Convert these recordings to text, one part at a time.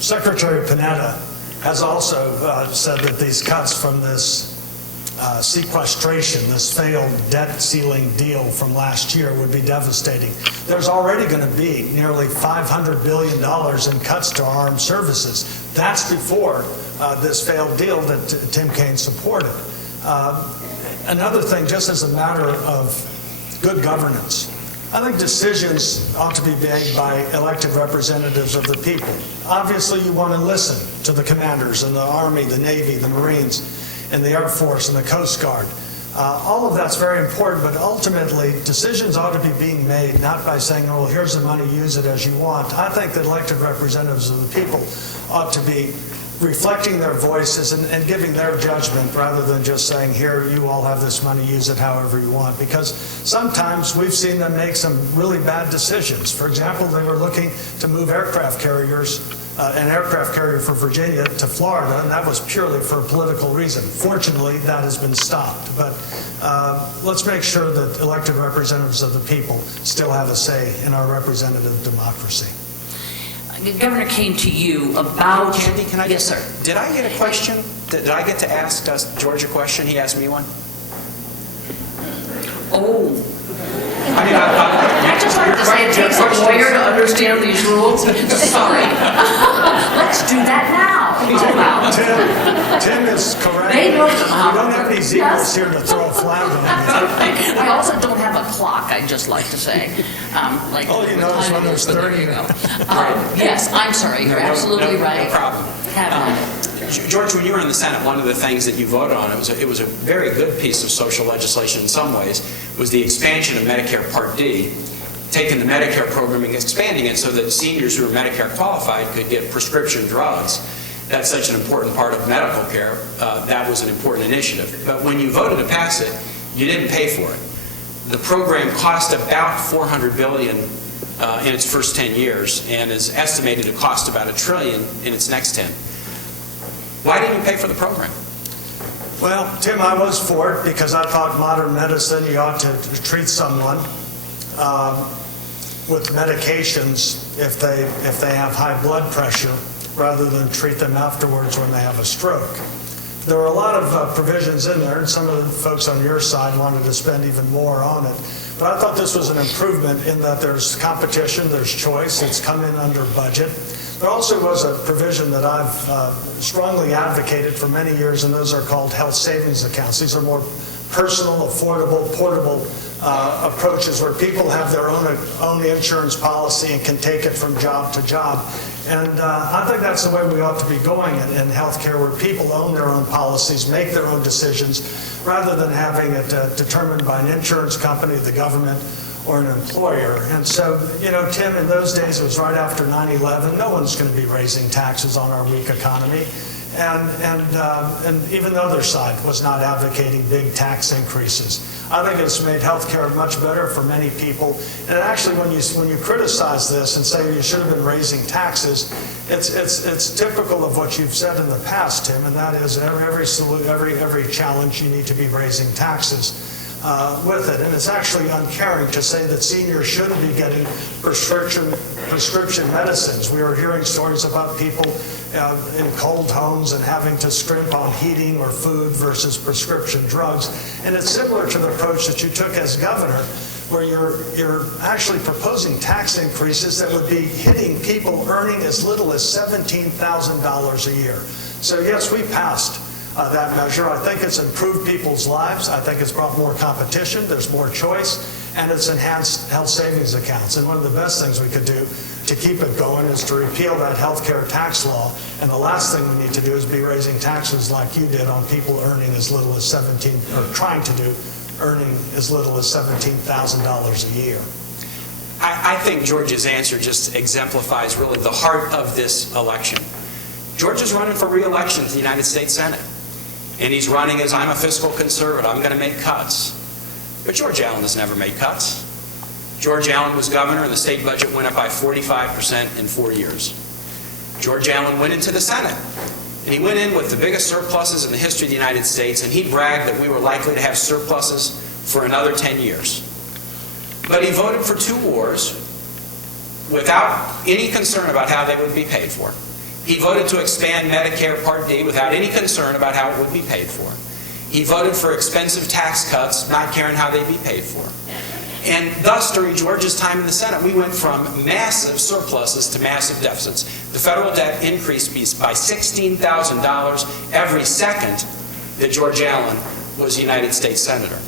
Secretary Panetta has also said that these cuts from this sequestration, this failed debt ceiling deal from last year would be devastating. There's already going to be nearly $500 billion in cuts to armed services. That's before this failed deal that Tim Kaine supported. Another thing, just as a matter of good governance, I think decisions ought to be made by elected representatives of the people. Obviously, you want to listen to the commanders in the Army, the Navy, the Marines, and the Air Force and the Coast Guard. All of that's very important, but ultimately, decisions ought to be being made not by saying, oh, well, here's the money, use it as you want. I think that elected representatives of the people ought to be reflecting their voices and giving their judgment rather than just saying, here, you all have this money, use it however you want. Because sometimes we've seen them make some really bad decisions. For example, they were looking to move aircraft carriers, an aircraft carrier for Virginia to Florida, and that was purely for a political reason. Fortunately, that has been stopped. But let's make sure that elected representatives of the people still have a say in our representative democracy. Governor Kaine, to you about... Candy, can I... Yes, sir. Did I get a question? Did I get to ask George a question? He asked me one? Oh. I just like to say it takes a lawyer to understand these rules. Sorry. Let's do that now. Tim is correct. They know, we don't have any zeros here to throw a flag on. I also don't have a clock, I'd just like to say. Like oh, you notice when there's 30. Yes, I'm sorry. You're absolutely right. No problem. George, when you were in the Senate, one of the things that you voted on, it was a very good piece of social legislation in some ways, was the expansion of Medicare Part D, taking the Medicare program and expanding it so that seniors who are Medicare qualified could get prescription drugs. That's such an important part of medical care. That was an important initiative. But when you voted to pass it, you didn't pay for it. The program cost about $400 billion in its first 10 years and is estimated to cost about $1 trillion in its next 10. Why didn't you pay for the program? Well, Tim, I was for it because I thought modern medicine, you ought to treat someone with medications if they have high blood pressure rather than treat them afterwards when they have a stroke. There are a lot of provisions in there, and some of the folks on your side wanted to spend even more on it. But I thought this was an improvement in that there's competition, there's choice, it's come in under budget. There also was a provision that I've strongly advocated for many years, and those are called health savings accounts. These are more personal, affordable, portable approaches where people have their own insurance policy and can take it from job to job. And I think that's the way we ought to be going in healthcare, where people own their own policies, make their own decisions, rather than having it determined by an insurance company, the government, or an employer. And so, you know, Tim, in those days, it was right after 9/11. No one's going to be raising taxes on our weak economy. And even the other side was not advocating big tax increases. I think it's made healthcare much better for many people. And actually, when you criticize this and say you should have been raising taxes, it's typical of what you've said in the past, Tim, and that is every challenge you need to be raising taxes with it. And it's actually uncaring to say that seniors shouldn't be getting prescription medicines. We are hearing stories about people in cold homes and having to scrimp on heating or food versus prescription drugs. And it's similar to the approach that you took as governor, where you're actually proposing tax increases that would be hitting people earning as little as $17,000 a year. So yes, we passed that measure. I think it's improved people's lives. I think it's brought more competition. There's more choice, and it's enhanced health savings accounts. And one of the best things we could do to keep it going is to repeal that health care tax law. And the last thing we need to do is be raising taxes like you did on people earning as little as earning as little as $17,000 a year. I think George's answer just exemplifies really the heart of this election. George is running for re-election to the United States Senate. And he's running as, I'm a fiscal conservative, I'm going to make cuts. But George Allen has never made cuts. George Allen was governor and the state budget went up by 45% in 4 years. George Allen went into the Senate, and he went in with the biggest surpluses in the history of the United States, and he bragged that we were likely to have surpluses for another 10 years. But he voted for 2 wars, without any concern about how they would be paid for. He voted to expand Medicare Part D without any concern about how it would be paid for. He voted for expensive tax cuts, not caring how they'd be paid for. And thus, during George's time in the Senate, we went from massive surpluses to massive deficits. The federal debt increased by $16,000 every second that George Allen was a United States Senator.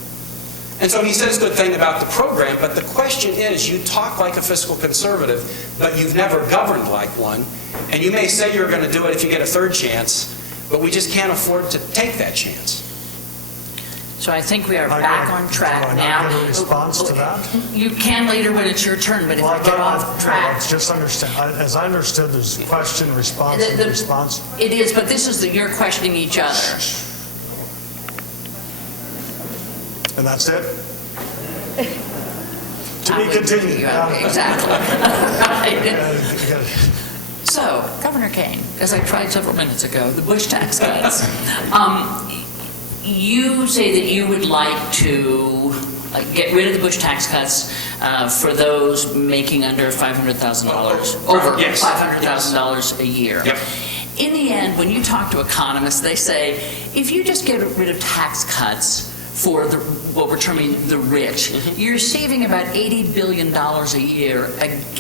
And so he says good thing about the program, but the question is, you talk like a fiscal conservative, but you've never governed like one. And you may say you're going to do it if you get a third chance, but we just can't afford to take that chance. So I think we are back on track now. Do I not get a response to that? You can later when it's your turn, but if Well, I get off track. Let's just understand. As I understood, there's question, response, and response. It is, but this is you're questioning each other. And that's it? To be continued. Exactly. Right. So, Governor Kaine, as I tried several minutes ago, the Bush tax cuts. You say that you would like to get rid of the Bush tax cuts for those making under $500,000, over Yes. $500,000 a year. Yep. In the end, when you talk to economists, they say, if you just get rid of tax cuts for what we're terming the rich, you're saving about $80 billion a year.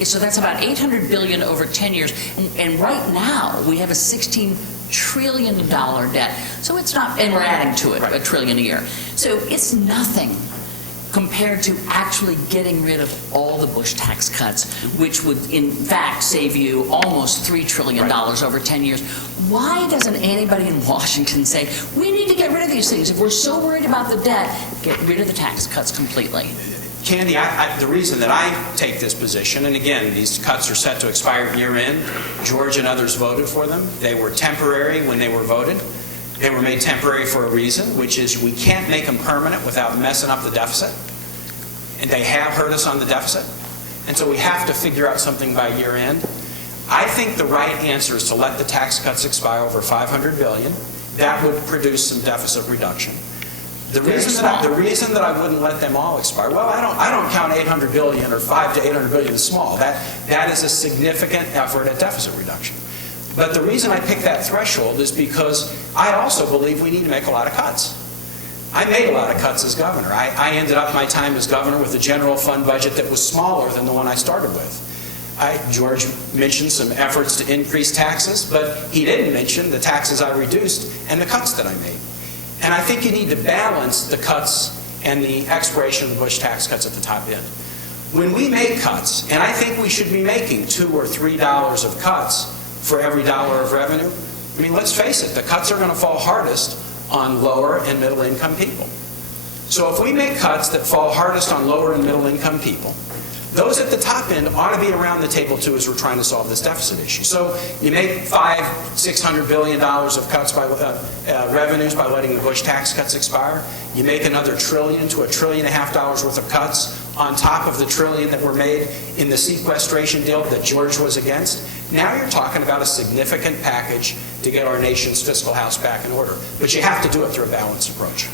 So that's about $800 billion over 10 years. And right now, we have a $16 trillion debt. So it's not, and we're adding to it $1 trillion a year. So it's nothing compared to actually getting rid of all the Bush tax cuts, which would in fact save you almost $3 trillion over 10 years. Why doesn't anybody in Washington say, we need to get rid of these things? If we're so worried about the debt, get rid of the tax cuts completely. Candy, the reason that I take this position, and again, these cuts are set to expire year-end. George and others voted for them. They were temporary when they were voted. They were made temporary for a reason, which is we can't make them permanent without messing up the deficit. And they have hurt us on the deficit. And so we have to figure out something by year-end. I think the right answer is to let the tax cuts expire over $500 billion. That would produce some deficit reduction. The reason that I wouldn't let them all expire, well, I don't count 800 billion or 5 to 800 billion as small. That is a significant effort at deficit reduction. But the reason I pick that threshold is because I also believe we need to make a lot of cuts. I made a lot of cuts as governor. I ended up my time as governor with a general fund budget that was smaller than the one I started with. George mentioned some efforts to increase taxes, but he didn't mention the taxes I reduced and the cuts that I made. And I think you need to balance the cuts and the expiration of the Bush tax cuts at the top end. When we make cuts, and I think we should be making $2 or $3 of cuts for every dollar of revenue, I mean, let's face it, the cuts are going to fall hardest on lower and middle income people. So if we make cuts that fall hardest on lower and middle income people, those at the top end ought to be around the table too as we're trying to solve this deficit issue. So you make $600 billion of cuts by revenues by letting the Bush tax cuts expire. You make another $1 trillion to $1.5 trillion worth of cuts on top of the $1 trillion that were made in the sequestration deal that George was against. Now you're talking about a significant package to get our nation's fiscal house back in order. But you have to do it through a balanced approach.